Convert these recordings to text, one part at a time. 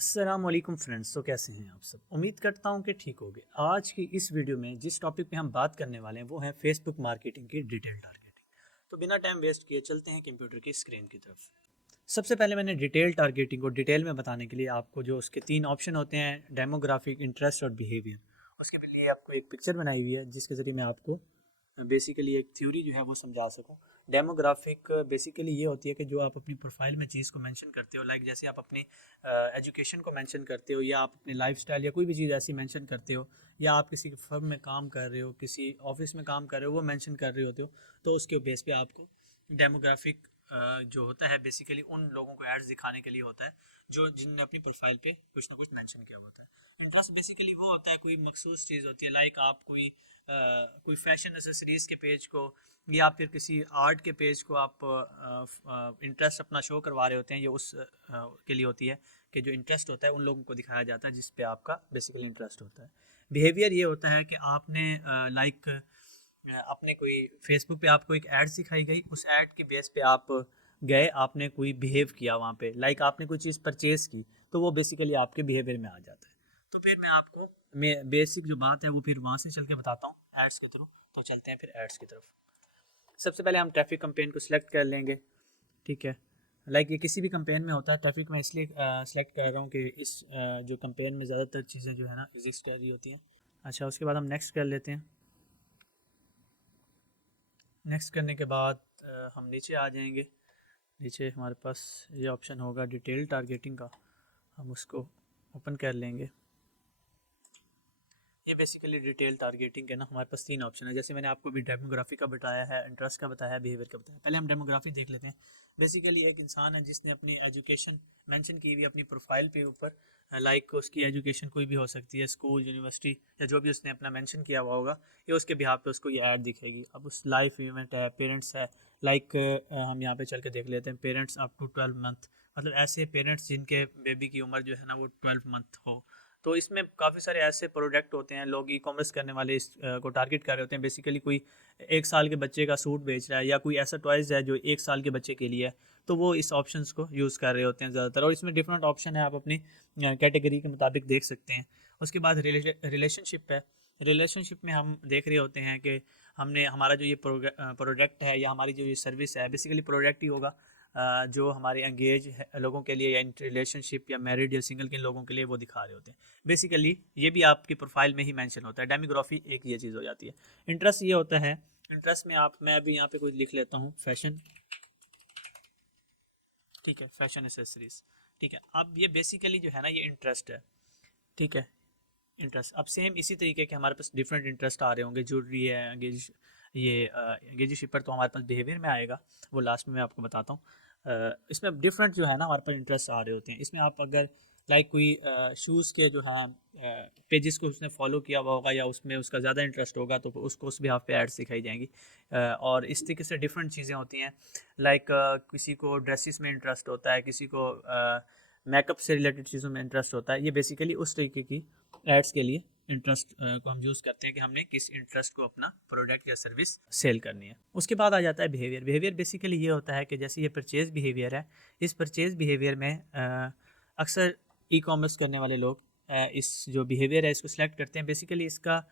अस्सलाम वालेकुम फ्रेंड्स। तो कैसे हैं आप सब? उम्मीद करता हूं कि ठीक होंगे। आज की इस वीडियो में जिस टॉपिक पे हम बात करने वाले हैं वो है फेसबुक मार्केटिंग की डिटेल टारगेटिंग। तो बिना टाइम वेस्ट किए चलते हैं कंप्यूटर की स्क्रीन की तरफ। सबसे पहले मैंने डिटेल टारगेटिंग को डिटेल में बताने के लिए आपको जो उसके तीन ऑप्शन होते हैं, डेमोग्राफिक, इंटरेस्ट और बिहेवियर, उसके लिए आपको एक पिक्चर बनाई हुई है जिसके ज़रिए मैं आपको बेसिकली एक थ्योरी जो है वो समझा सकूं। डेमोग्राफिक बेसिकली ये होती है कि जो आप अपनी प्रोफाइल में चीज़ को मेंशन करते हो, लाइक जैसे आप अपनी एजुकेशन को मेंशन करते हो या आप अपनी लाइफस्टाइल या कोई भी चीज़ ऐसी मेंशन करते हो, या आप किसी फर्म में काम कर रहे हो, किसी ऑफिस में काम कर रहे हो, वो मेंशन कर रहे होते हो, तो उसके बेस पे आपको डेमोग्राफिक जो होता है बेसिकली उन लोगों को एड्स दिखाने के लिए होता है जो जिनने अपनी प्रोफाइल पे कुछ ना कुछ मेंशन किया होता है। इंटरेस्ट बेसिकली वो होता है कोई मखसूस चीज़ होती है, लाइक आप कोई फैशन एसेसरीज़ के पेज को या फिर किसी आर्ट के पेज को आप इंटरेस्ट अपना शो करवा रहे होते हैं, ये उस के लिए होती है कि जो इंटरेस्ट होता है उन लोगों को दिखाया जाता है जिस पे आपका बेसिकली इंटरेस्ट होता है। बिहेवियर ये होता है कि आपने लाइक अपने कोई फेसबुक पे आपको एक ऐड सिखाई गई, उस ऐड के बेस पे आप गए, आपने कोई बिहेव किया वहाँ पे, लाइक आपने कोई चीज़ परचेज़ की, तो वो बेसिकली आपके बिहेवियर में आ जाता है। तो फिर मैं बेसिक जो बात है वो फिर वहाँ से चल के बताता हूँ एड्स के थ्रू। तो चलते हैं फिर एड्स की तरफ। सबसे पहले हम ट्रैफिक कंपेन को सिलेक्ट कर लेंगे। ठीक है, लाइक ये किसी भी कंपेन में होता है। ट्रैफिक मैं इसलिए सिलेक्ट कर रहा हूँ कि इस जो कंपेन में ज़्यादातर चीज़ें जो है ना एग्जिस्ट कर रही होती हैं। अच्छा, उसके बाद हम नेक्स्ट कर लेते हैं। नेक्स्ट करने के बाद हम नीचे आ जाएंगे। नीचे हमारे पास ये ऑप्शन होगा डिटेल टारगेटिंग का, हम उसको ओपन कर लेंगे। ये बेसिकली डिटेल टारगेटिंग के ना हमारे पास तीन ऑप्शन है, जैसे मैंने आपको भी डेमोग्राफी का बताया है, इंटरेस्ट का बताया है, बिहेवियर का बताया। पहले हम डेमोग्राफी देख लेते हैं। बेसिकली एक इंसान है जिसने अपनी एजुकेशन मेंशन की हुई अपनी प्रोफाइल पे ऊपर, लाइक उसकी एजुकेशन कोई भी हो सकती है, स्कूल, यूनिवर्सिटी या जो भी उसने अपना मेंशन किया हुआ होगा, ये उसके बिहाफ पे उसको ये ऐड दिखेगी। अब उस लाइफ इवेंट है, पेरेंट्स है, लाइक हम यहाँ पे चल के देख लेते हैं, पेरेंट्स अप टू 12 मंथ, मतलब ऐसे पेरेंट्स जिनके बेबी की उम्र जो है ना वो 12 मंथ हो। तो इसमें काफ़ी सारे ऐसे प्रोडक्ट होते हैं, लोग ई कॉमर्स करने वाले इस को टारगेट कर रहे होते हैं। बेसिकली कोई 1 साल के बच्चे का सूट बेच रहा है या कोई ऐसा टॉयज़ है जो 1 साल के बच्चे के लिए है, तो वो इस ऑप्शंस को यूज़ कर रहे होते हैं ज़्यादातर। और इसमें डिफरेंट ऑप्शन है, आप अपनी कैटेगरी के मुताबिक देख सकते हैं। उसके बाद रिलेशनशिप है। रिलेशनशिप में हम देख रहे होते हैं कि हमने हमारा जो ये प्रोडक्ट है या हमारी जो ये सर्विस है, बेसिकली प्रोडक्ट ही होगा जो हमारे एंगेज लोगों के लिए या रिलेशनशिप या मैरिड या सिंगल के लोगों के लिए वो दिखा रहे होते हैं। बेसिकली ये भी आपकी प्रोफाइल में ही मेंशन होता है। डेमोग्राफी एक ये चीज़ हो जाती है। इंटरेस्ट ये होता है, इंटरेस्ट में मैं अभी यहाँ पे कुछ लिख लेता हूँ, फैशन। ठीक है, फैशन एसेसरीज। ठीक है, अब ये बेसिकली जो है ना ये इंटरेस्ट है। ठीक है, इंटरेस्ट। अब सेम इसी तरीके के हमारे पास डिफरेंट इंटरेस्ट आ रहे होंगे, ज्वेलरी है, एंगेज, ये एंगेज शिपर तो हमारे पास बिहेवियर में आएगा, वो लास्ट में मैं आपको बताता हूँ। इसमें डिफरेंट जो है ना हमारे पास इंटरेस्ट आ रहे होते हैं। इसमें आप अगर लाइक कोई शूज़ के जो है पेजेस को उसने फॉलो किया हुआ होगा या उसमें उसका ज़्यादा इंटरेस्ट होगा तो उसको उस बिहाफ पे एड्स दिखाई जाएंगी। और इस तरीके से डिफरेंट चीज़ें होती हैं, लाइक किसी को ड्रेसेस में इंटरेस्ट होता है, किसी को मेकअप से रिलेटेड चीज़ों में इंटरेस्ट होता है। ये बेसिकली उस तरीके की एड्स के लिए इंटरेस्ट को हम यूज़ करते हैं कि हमने किस इंटरेस्ट को अपना प्रोडक्ट या सर्विस सेल करनी है। उसके बाद आ जाता है बिहेवियर। बिहेवियर बेसिकली ये होता है कि जैसे ये परचेज बिहेवियर है, इस परचेज बिहेवियर में अक्सर ई कॉमर्स करने वाले लोग इस जो बिहेवियर है इसको सिलेक्ट करते हैं। बेसिकली इसका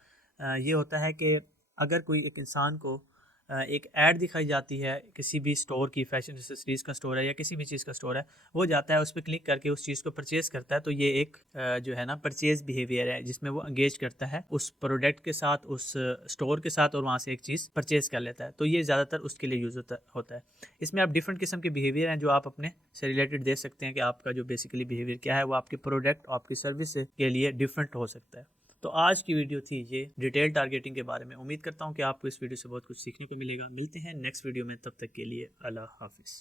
ये होता है कि अगर कोई एक इंसान को एक ऐड दिखाई जाती है किसी भी स्टोर की, फैशन एक्सेसरीज़ का स्टोर है या किसी भी चीज़ का स्टोर है, वो जाता है उस पर क्लिक करके उस चीज़ को परचेज़ करता है, तो ये एक जो है ना परचेज़ बिहेवियर है जिसमें वो एंगेज करता है उस प्रोडक्ट के साथ, उस स्टोर के साथ, और वहाँ से एक चीज़ परचेज़ कर लेता है। तो ये ज़्यादातर उसके लिए यूज़ होता है। इसमें आप डिफरेंट किस्म के बिहेवियर हैं जो आप अपने से रिलेटेड दे सकते हैं कि आपका जो बेसिकली बिहेवियर क्या है, वो आपके प्रोडक्ट और आपकी सर्विस के लिए डिफरेंट हो सकता है। तो आज की वीडियो थी ये डिटेल टारगेटिंग के बारे में। उम्मीद करता हूँ कि आपको इस वीडियो से बहुत कुछ सीखने को मिलेगा। मिलते हैं नेक्स्ट वीडियो में, तब तक के लिए अल्लाह हाफिज़।